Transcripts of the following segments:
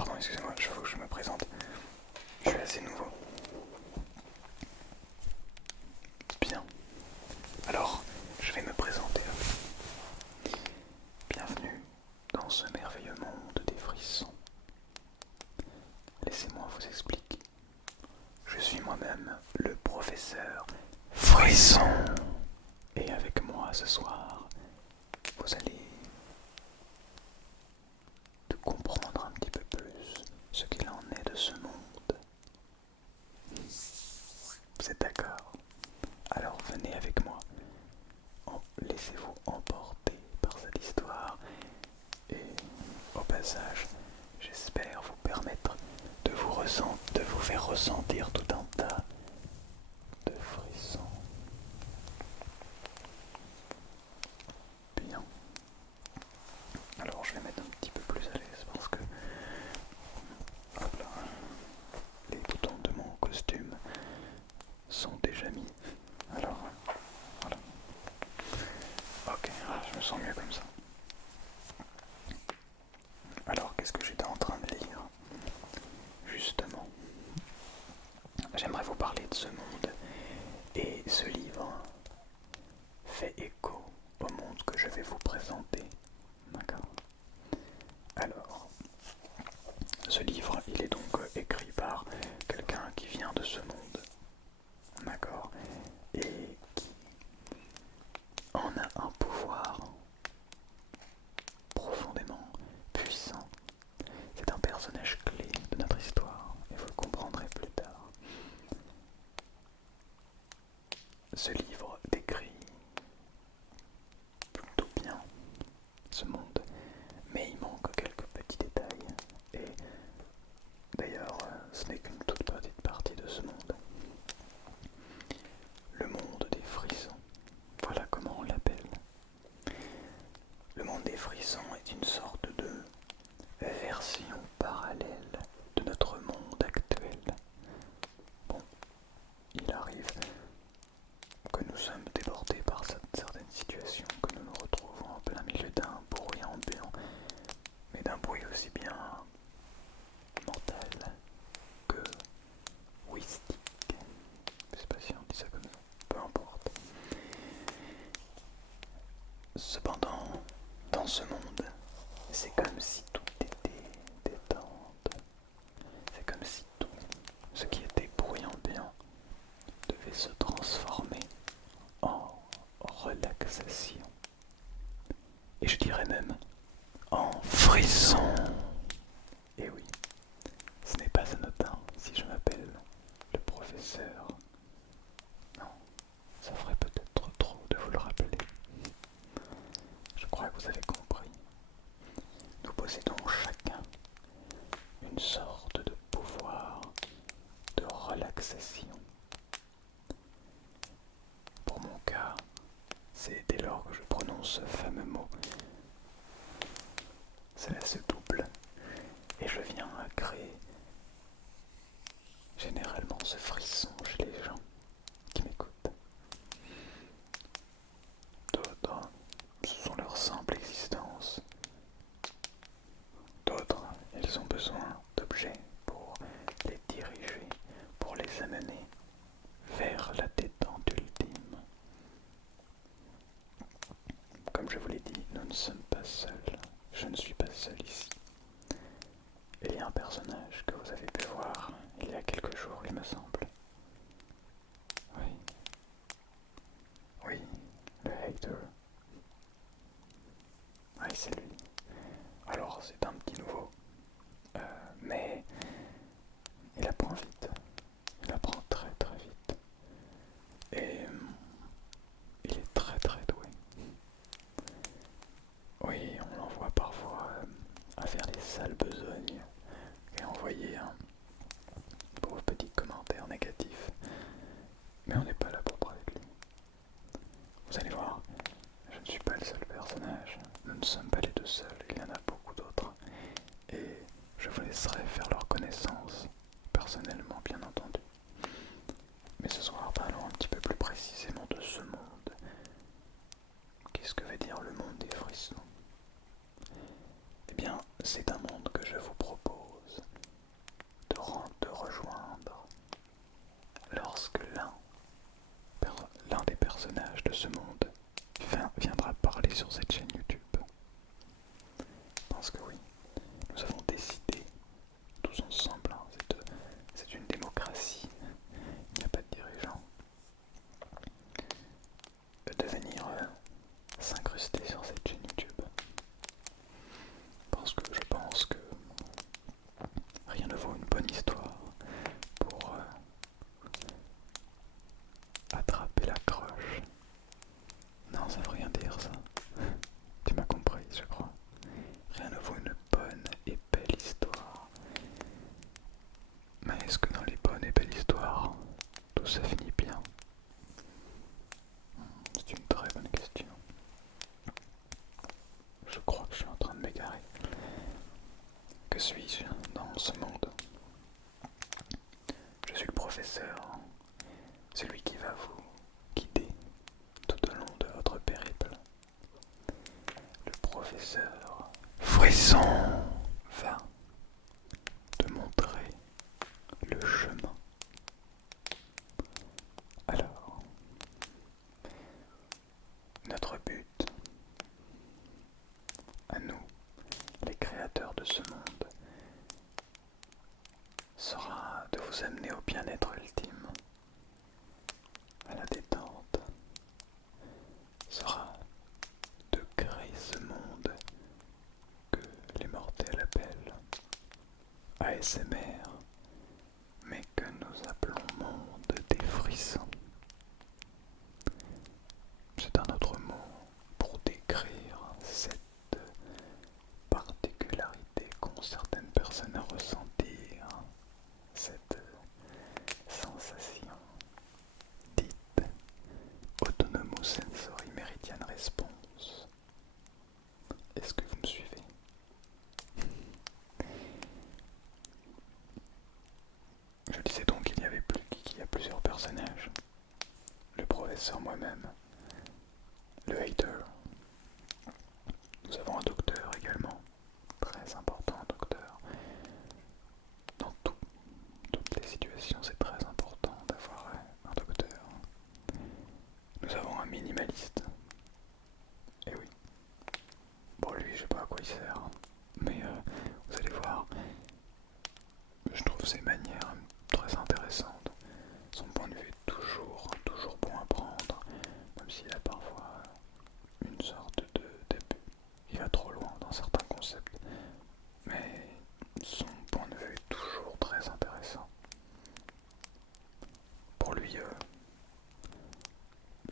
Pardon, excusez-moi, il faut que je me présente. Je suis assez nouveau. Bien. Alors, je vais me présenter à vous. Bienvenue dans ce merveilleux monde des frissons. Laissez-moi vous expliquer. Je suis moi-même le professeur Frisson. Et avec moi ce soir, vous allez comprendre un petit peu plus ce qu'il en est de ce monde. Vous êtes d'accord? Alors venez avec moi. Laissez-vous emporter par cette histoire et au passage, j'espère vous permettre de vous faire ressentir tout un tas de frissons. Bien. Alors je vais mettre un petit peu plus à l'aise parce que hop là, les boutons de mon costume sont déjà mis. Alors voilà. Ok, je me sens mieux comme ça. Alors qu'est-ce que j'étais en train de lire? Justement, j'aimerais vous parler de ce monde et ce livre fait écho au monde que je vais vous présenter. D'accord? Alors, ce livre, il est donc écrit par quelqu'un qui vient de ce monde. D'accord? Et qui en a un pouvoir profondément puissant. C'est un personnage clé de notre histoire, et vous le comprendrez plus tard. Ce livre décrit plutôt bien ce monde, mais il manque quelques petits détails, et d'ailleurs ce n'est qu'une toute petite partie de ce monde. Le monde des frissons, voilà comment on l'appelle. Le monde des frissons est une sorte de version parallèle de notre monde actuel. Bon, il arrive que nous sommes débordés par certaines situations, que nous nous retrouvons en plein milieu d'un bruit ambiant, mais d'un bruit aussi bien mental que ouistique. Je sais pas si on dit ça comme ça, peu importe. Cependant, dans ce monde, c'est comme si tout était détente. C'est comme si tout ce qui était bruit ambiant devait se transformer en relaxation. Et je dirais même en frisson. Et oui, ce n'est pas anodin si je m'appelle le professeur. Non, ça ferait peut-être trop de vous le rappeler. Je crois que vous avez compris. Nous possédons chacun une sorte de pouvoir de relaxation. Pour mon cas, c'est dès lors que je prononce ce fameux mot, cela se double et je viens à créer généralement ce frisson chez les gens qui m'écoutent. D'autres, ce sont leur simple existence. D'autres, ils ont besoin d'objets pour les diriger, pour les amener vers la détente ultime. Comme je vous l'ai dit, nous ne sommes pas seuls. Je ne suis pas seul ici. Il y a un personnage que vous avez pu voir il y a quelques jours, il me semble. Oui. Oui, le hater. Oui, c'est lui. Alors, c'est un petit nouveau. Mais il apprend vite. Il apprend très très vite. Et il est très très doué. Oui, on l'envoie parfois à faire des sales besognes et envoyer de pauvres petits commentaires négatifs. Mais on n'est pas là pour parler de lui. Vous allez voir, je ne suis pas le seul personnage. Nous ne sommes pas les deux seuls, il y en a beaucoup d'autres. Et je vous laisserai faire leur connaissance, personnellement bien entendu. Mais ce soir, parlons un petit peu plus précisément de ce monde. Qu'est-ce que veut dire le monde des frissons? Eh bien, c'est un monde que je vous propose suis-je dans ce monde? Je suis le professeur, celui qui va vous guider tout au long de votre périple. Le professeur Frisson va te montrer le chemin. Alors, notre but, à nous, les créateurs de ce monde, sera de vous amener au bien-être ultime, à la détente, sera de créer ce monde que les mortels appellent ASMR, mais que nous appelons monde des frissons. C'est un autre mot pour décrire cette particularité qu'ont certaines personnes à ressentir, cette sensation dite autonomous sensory meridian response. Est-ce que vous me suivez? Je disais donc qu'il y a plusieurs personnages. Le professeur moi-même, le hater. Nous avons un docteur également, très important, un docteur. Dans toutes les situations, c'est très important d'avoir un docteur. Nous avons un minimaliste. Et oui. Bon, lui, je sais pas à quoi il sert, mais vous allez voir, je trouve ses manières très intéressantes. Son point de vue est toujours bon à prendre, même s'il a parfois une sorte d'abus. Il va trop loin dans certains concepts, mais son point de vue est toujours très intéressant. Pour lui,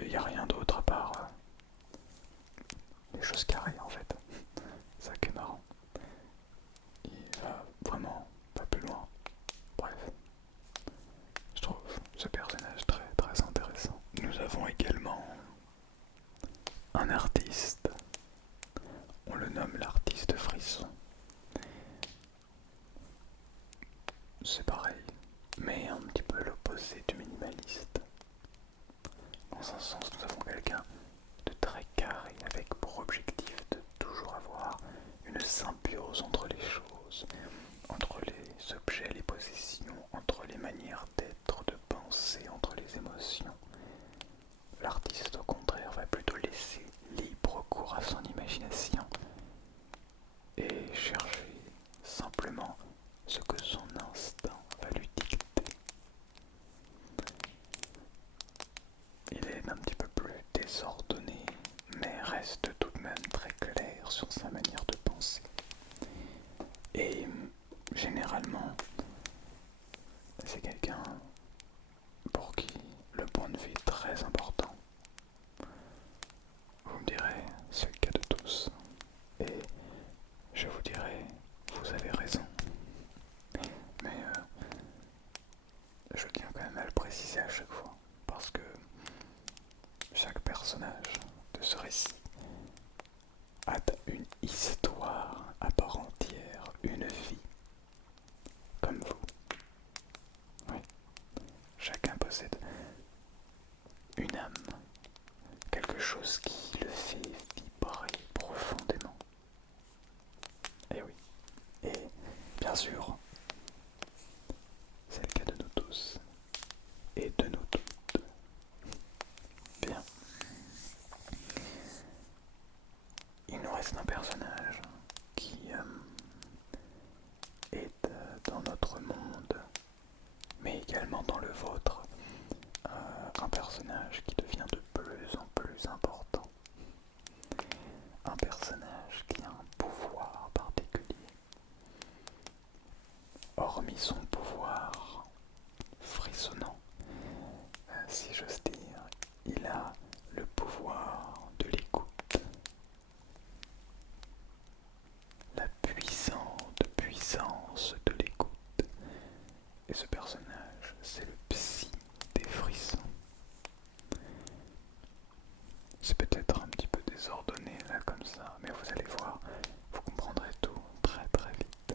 il n'y a rien d'autre à part les choses carrées en fait. C'est ça qui est marrant. Il va vraiment pas plus loin. Bref, je trouve ce personnage très intéressant. Nous avons également un artiste. On le nomme l'artiste Frisson. C'est pareil, mais un petit peu l'opposé du minimaliste. Dans un sens, nous avons quelqu'un de très carré avec pour objectif de toujours avoir une symbiose entre les choses, entre les objets, les possessions, entre les manières d'être, de penser, entre les émotions. L'artiste, au contraire, va plutôt laisser libre cours à son imagination et chercher simplement ce que son instinct va lui dicter. Il est un petit peu plus désordonné, mais reste tout de même très clair sur sa manière de penser. Et généralement, c'est quelqu'un pour qui le point de vue est très important. Vous me direz, c'est le cas de tous. Et je vous dirai, vous avez raison. Mais je tiens quand même à le préciser à chaque fois, parce que chaque personnage de ce récit a une histoire à part entière, une vie, comme vous. Oui. Chacun possède une âme, quelque chose qui le fait vibrer profondément. Et oui. Et bien sûr, c'est le cas de nous tous et de nous toutes. Bien. Il nous reste un personnage qui est dans notre monde, mais également dans le vôtre. Un personnage qui devient de plus en plus important. Un personnage qui a un pouvoir particulier. Hormis son pouvoir frissonnant, si j'ose dire, il a le pouvoir de l'écoute. La puissante puissance de l'écoute. Et ce personnage, c'est le psy des frissons. C'est peut-être un petit peu désordonné là comme ça, mais vous allez voir, vous comprendrez tout très vite.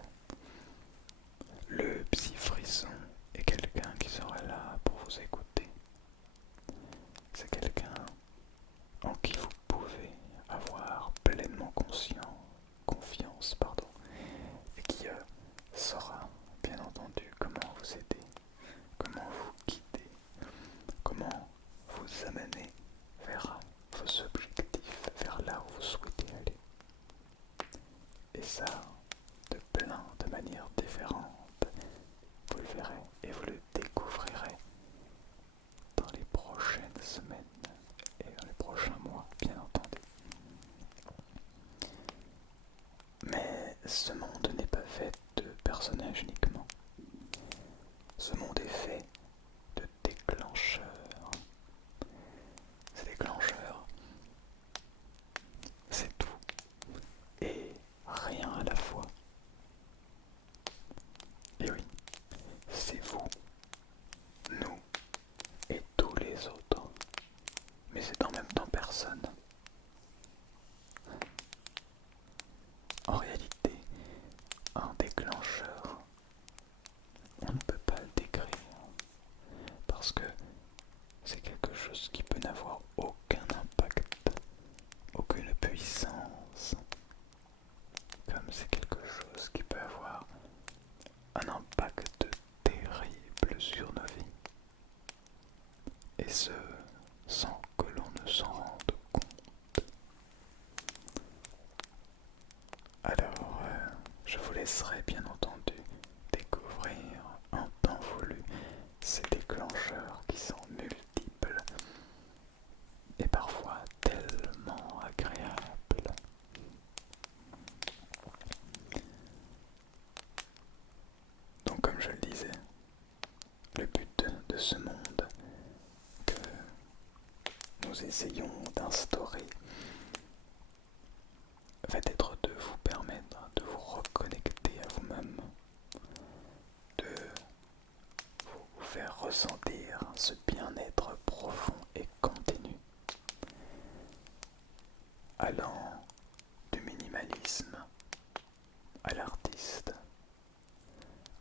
saura bien entendu comment vous aider, comment vous guider, comment vous amener vers vos objectifs, vers là où vous souhaitez aller. Et ça, de plein de manières différentes. Vous le verrez et vous le découvrirez dans les prochaines semaines et dans les prochains mois, bien entendu. Mais ce monde n'est pas fait de personnages uniquement. Ce monde est fait de déclencheurs. Ces déclencheurs, c'est tout et rien à la fois. Et oui, c'est vous, nous et tous les autres. Mais c'est en même temps personne. En réalité, un déclencheur, on ne peut pas le décrire parce que c'est quelque chose qui peut n'avoir aucun impact, aucune puissance, comme c'est quelque chose qui peut avoir un impact terrible sur nos vies, et ce, sans que l'on ne s'en rende compte. Alors, je vous laisserai bien entendu découvrir en temps voulu ces déclencheurs qui sont multiples et parfois tellement agréables. Donc comme je le disais, le but de ce monde que nous essayons d'instaurer va être de vous permettre de vous reconnecter à vous-même, de vous faire ressentir ce bien-être profond et continu, allant du minimalisme à l'artiste,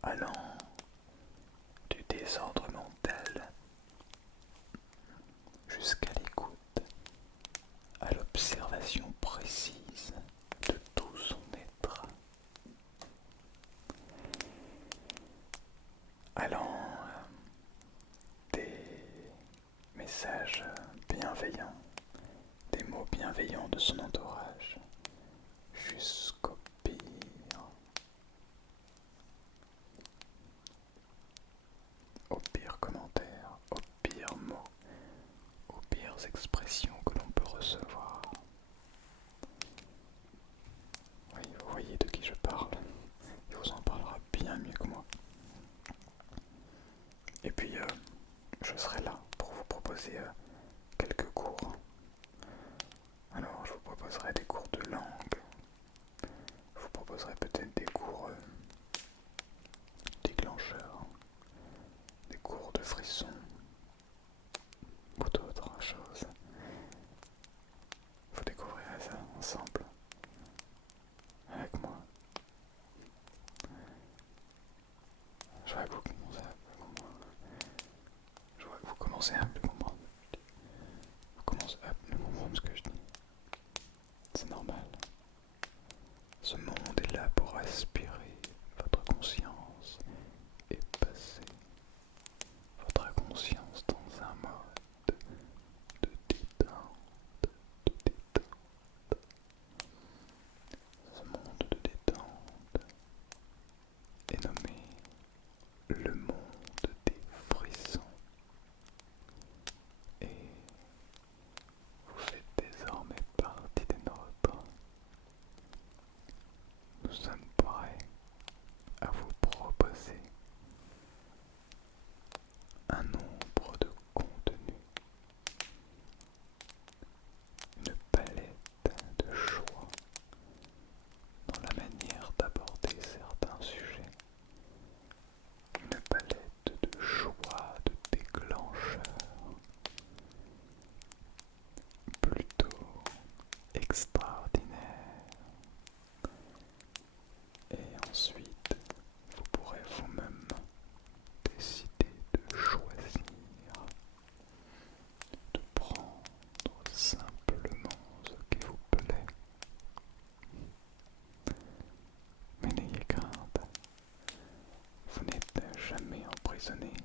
allant du désordre mental jusqu'à l'écoute, à l'observation précise de tout son être, allant des messages bienveillants, des mots bienveillants de son entourage, jusqu'au pire commentaire, aux pires mots, aux pires expressions que l'on peut recevoir. Oui, vous voyez de qui je parle, il vous en parlera bien mieux que moi. Et puis, je serai là pour vous proposer quelques cours. Alors, je vous proposerai des cours de langue, je vous proposerai peut-être des cours déclencheurs, des cours de frissons ou d'autres choses. Vous découvrirez ça ensemble, avec moi. Je vois que vous commencez à comprendre. Je vois que vous commencez à plus comprendre. Vous commencez à plus comprendre ce que je dis. C'est normal. Ce monde est là pour respirer votre conscience et passer votre conscience dans un mode de détente, de détente. Ce monde de détente est nommé le monde des frissons. Et vous faites désormais partie des nôtres. Nous sommes prêts à vous proposer un nombre de contenus, une palette de choix dans la manière d'aborder certains sujets résonner.